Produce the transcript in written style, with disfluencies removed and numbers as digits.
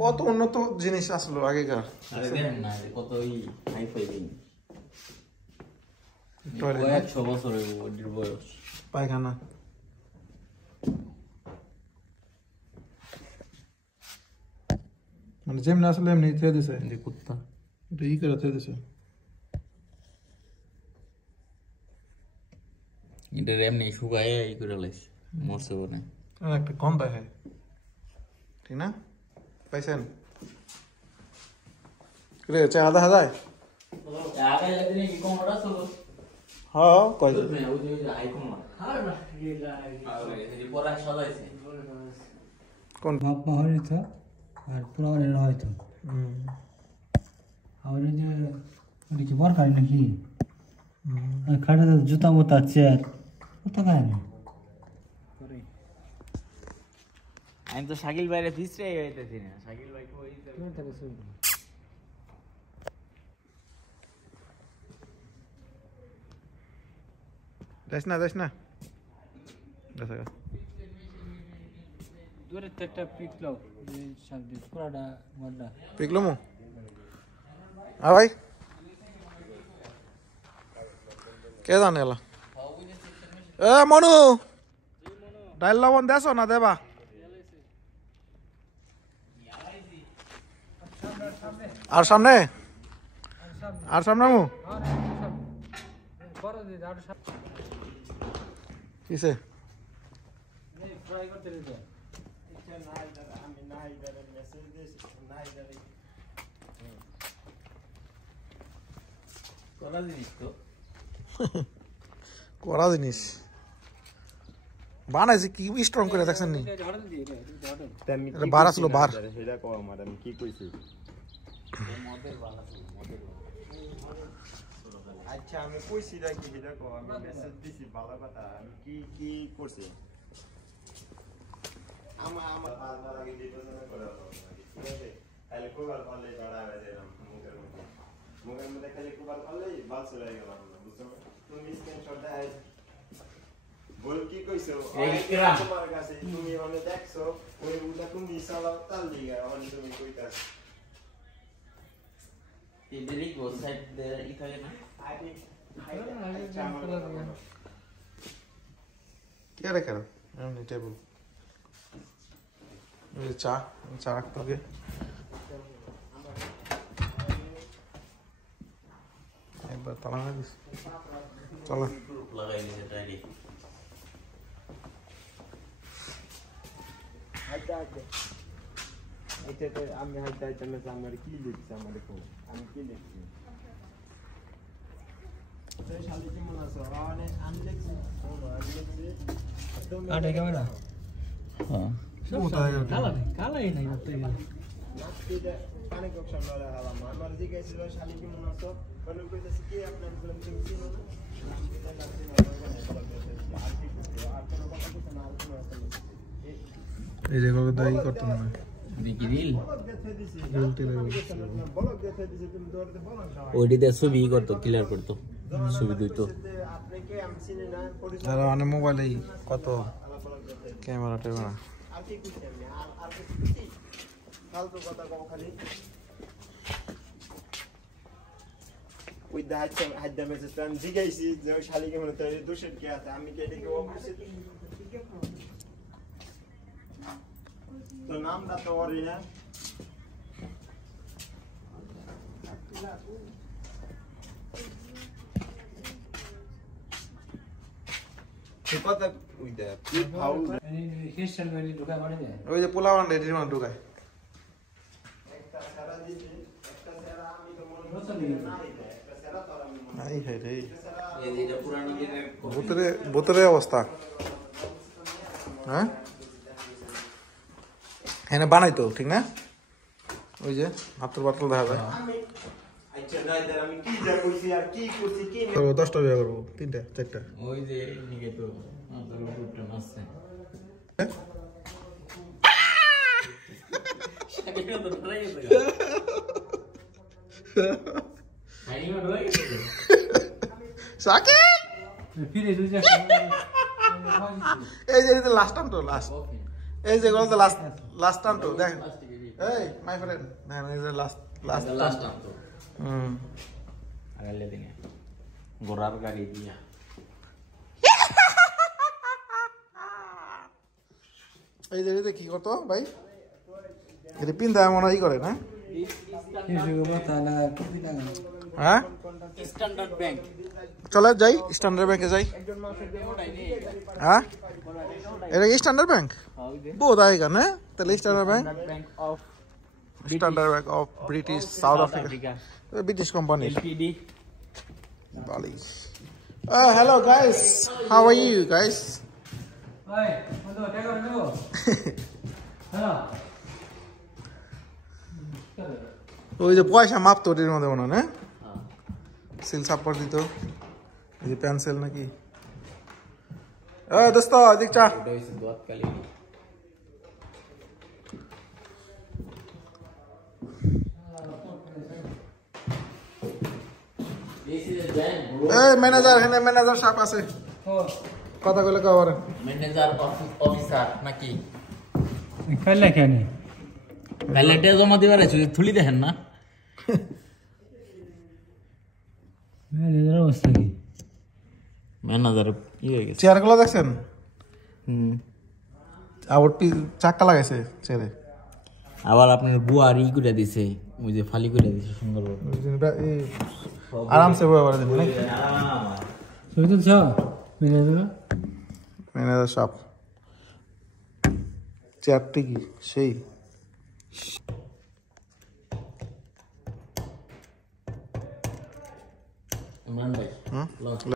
কত উন্নত জিনিস আসলো আগেকার কত হাই-ফাই দিন 100 বছরের বয়স পায়খানা মানে যেমনি আসলে এমনি থে দিছে যে কুত্তা এটা ই করে থে দিছে এটা এমনি শুকায় ই করে লাইছে মরছে বনে একটা গন্ধ হয় ঠিক না পাইছেন রে চা আদা হাজায় আগে লাগলে কি কোমড়া চলো হ্যাঁ কইছে ওই যে হাই কোমড়া আর না এই পড়া সাজাইছে কোন বাপ্পা হয়তো আর পুরানো হয়তো আর এই যে ওটা কি বরকারি নাকি খাটে জুতা মোতা চেয়ার ওটা খায় না আমি তো শাকিল ভাইরে ফিসরে হইতেছি না শাকিল ভাই কই যাস না দেখা দূরে তো একটা পিক লাও এই শান্তি পুরাটা মডা পিকলো মু ভাই কে জানে এলা এ মনু ডাইল লবণ দেছো না দেবা আর সামনে মু কিসে করা জিনিস বানাইছে কি স্ট্রং করে দেখছেন নি বার আসলো বার সেটা কও আমার আমি কি কইছি আচ্ছা আমি কইছি নাকি সেটা কও আমি মেসেজ দিছি ভালো কথা আমি কি করছি আমার বারবার আগে ডিপোজিট করে দাও ঠিক আছে খালি কোবার পারলে জড়া হয়ে যায় মুখের মধ্যে খালি কোবার পারলে বাল চলে গেল বুঝছো তুমি স্ক্রিনশট দাও বল কি কইছো তোমার কাছে তুমি মানে দেখছো ওই উটা তুমি চালাও তাল দিগা মানে তুমি কইতাছ এদিকে গো সাইড দে ই থাকে না আইডি কি রে কেন এমনি টেবিল এই চা রাখতে হবে একবার তালা না দিস চলো লাগাই দিতে টাইরি এটাতে আমি হাইটা মেসেজ আমার কি লিখছি আমার কোন আমি কি লিখছি তো শালি কি মনে আছে মানে আমি লিখছি আরে ক্যামেরা হ্যাঁ কালাই নাই করতে গেলে নাচতে পানি কক্সন লড়া হালাম আমার দিকে ছিল শালি কি মনে আছে মানে কইতাছি কি আপনার বলেন কি ছিল না আমি যেটা লাগছে আর কি আর কোনো কথা কিছু না আর কোনো কথা এই যে কত দাই করতে না দেখি রিল বলক দেখে দিছে তুমি দৌড়তে বলো ওইদিকে ছবি করতো ক্লিয়ার করতো ছবি দিতো আপনি কে আমি চিনি না পরিচয় আর অনেক মোবাইলে কত ক্যামেরা টেমেরা আর কি কইছি আমি আর কিছু ফালতু কথা কও খালি ওই হাইদা মেসেজ আমি জিগাইছি যে ওই শালিকে মনে তার দোষের কি আছে আমি কি এটাকে অবশ্যই তো নামটা তো ওরই না কথা ওইটা হাউ খ্রিস্টান বাড়ি ঢুকা মানে দেয় ওই যে পোলাওয়ান রেডি মানে ঢুকায় একটা সারা দিছি একটা সারা আমি তো মনে হচ্ছে না একটা সারা তো আমি নাই হে রে এটা পুরানো দিনের ভূতের অবস্থা হ্যাঁ হ্যাঁ বানাইতো ঠিক না ওই যে হাতের বাতল দেখা যায় আচ্ছা দাইদার আমি কি যা কইছি আর কি করছি কি 10টা বিয়ে করবো 3টা 4টা ওই যে নিকে তো তোর উপরটা নাচছে শাকিল তো ধরে গেছে অ্যানিমেট হয়ে গেছে শাকিল ফিরে দুইটা এই যে লাস্ট টাইম তো লাস্ট এই যে গল তো লাস্ট টাইম তো দেখেন এই মাই ফ্রেন্ড দেখেন এই যে লাস্ট লাস্ট টাইম তো হুম আগালে দিনে গোরার গাড়ি দিয়া এই যে কি করতো ভাই এটা পিন দেয় মনে হয় করে না হ্যাঁ স্ট্যান্ডার্ড ব্যাংক চলে যাই স্ট্যান্ডার্ড ব্যাংকে যাই হ্যাঁ এটা কি স্ট্যান্ডার্ড ব্যাংক বহুত আएगा না তাহলে standard bank bank of standard bank of British south Africa British company LPD Bali. Hello guys, how are you guys? ওই বন্ধু টাকা নেব হ্যাঁ ওই যে পয়সা মাপতো এর মধ্যে মনে না সিল সাপোর দিত এই যে পেন্সিল নাকি দোস্ত এদিক চা এটা হইছে দোয়াত কালি দিস ইজ দেন এই ম্যানেজার এখানে ম্যানেজার সাহেব আছে কথা কইলে কবার ম্যানেজার অফিসার নাকি কাইলা কেন ব্যালেটে জমা দিবার আছে থুলি দেখেন না ম্যানেজার অবস্থা কি ম্যানেজার কি হয়ে গেছে চেয়ারগুলো দেখছেন হুম আবার চাক্কা লাগাইছে চেয়ারে আবার আপনার বুয়ার ই করে দিছে ওই যে ফালি করে দিছে সুন্দর আরামসে বয়ে বেড়াতে নাকি ছবি তুলছ ম্যানেজার ম্যানেজার সাহেব চেয়ারটি কি সেই ইমরান ভাই